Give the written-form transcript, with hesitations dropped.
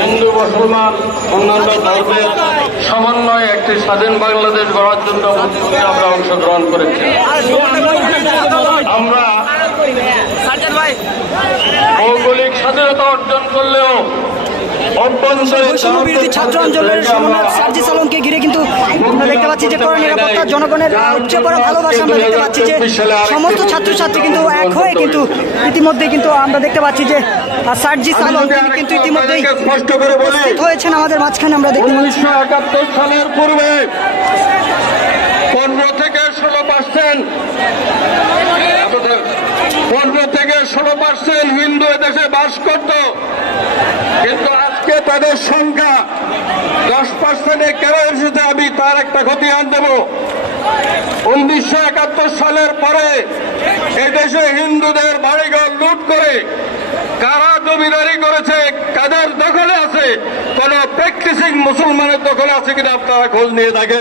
হিন্দু মুসলমান অন্যান্য ধর্মের সমন্বয়ে একটি স্বাধীন বাংলাদেশ গড়ার জন্য আমরা অংশগ্রহণ করেছি। আমরা ভৌগোলিক স্বাধীনতা অর্জন করলেও বৈষম্য বিরোধী ছাত্র আন্দোলনের সমন্বয়ক সার্জিস আলমকে ঘিরে কিন্তু আমরা দেখতে পাচ্ছি যে কড়া নিরাপত্তা, জনগণের উপচে পড়া ভালোবাসা আমরা দেখতে পাচ্ছি যে সমস্ত ছাত্রছাত্রী কিন্তু এক হয়ে কিন্তু ইতিমধ্যে কিন্তু আমরা দেখতে পাচ্ছি যে সার্জিস আলম কিন্তু ইতিমধ্যেই উপস্থিত হয়েছেন আমাদের মাঝখানে। আমরা দেখতে পাচ্ছি 1971 সালের পূর্বে 15 থেকে 16% হিন্দু এদেশে বাস করত, কিন্তু আজকে তাদের সংখ্যা 10%-এ কেন এসেছে আমি তার একটা খতিয়ান দেব। 1971 সালের পরে এদেশে হিন্দুদের বাড়িঘর লুট করে কারা জমিদারি করেছে, কাদের দখলে আছে, কোন প্র্যাকটিসিং মুসলমানের দখলে আছে কিনা আপনারা খোঁজ নিয়ে দেখেন।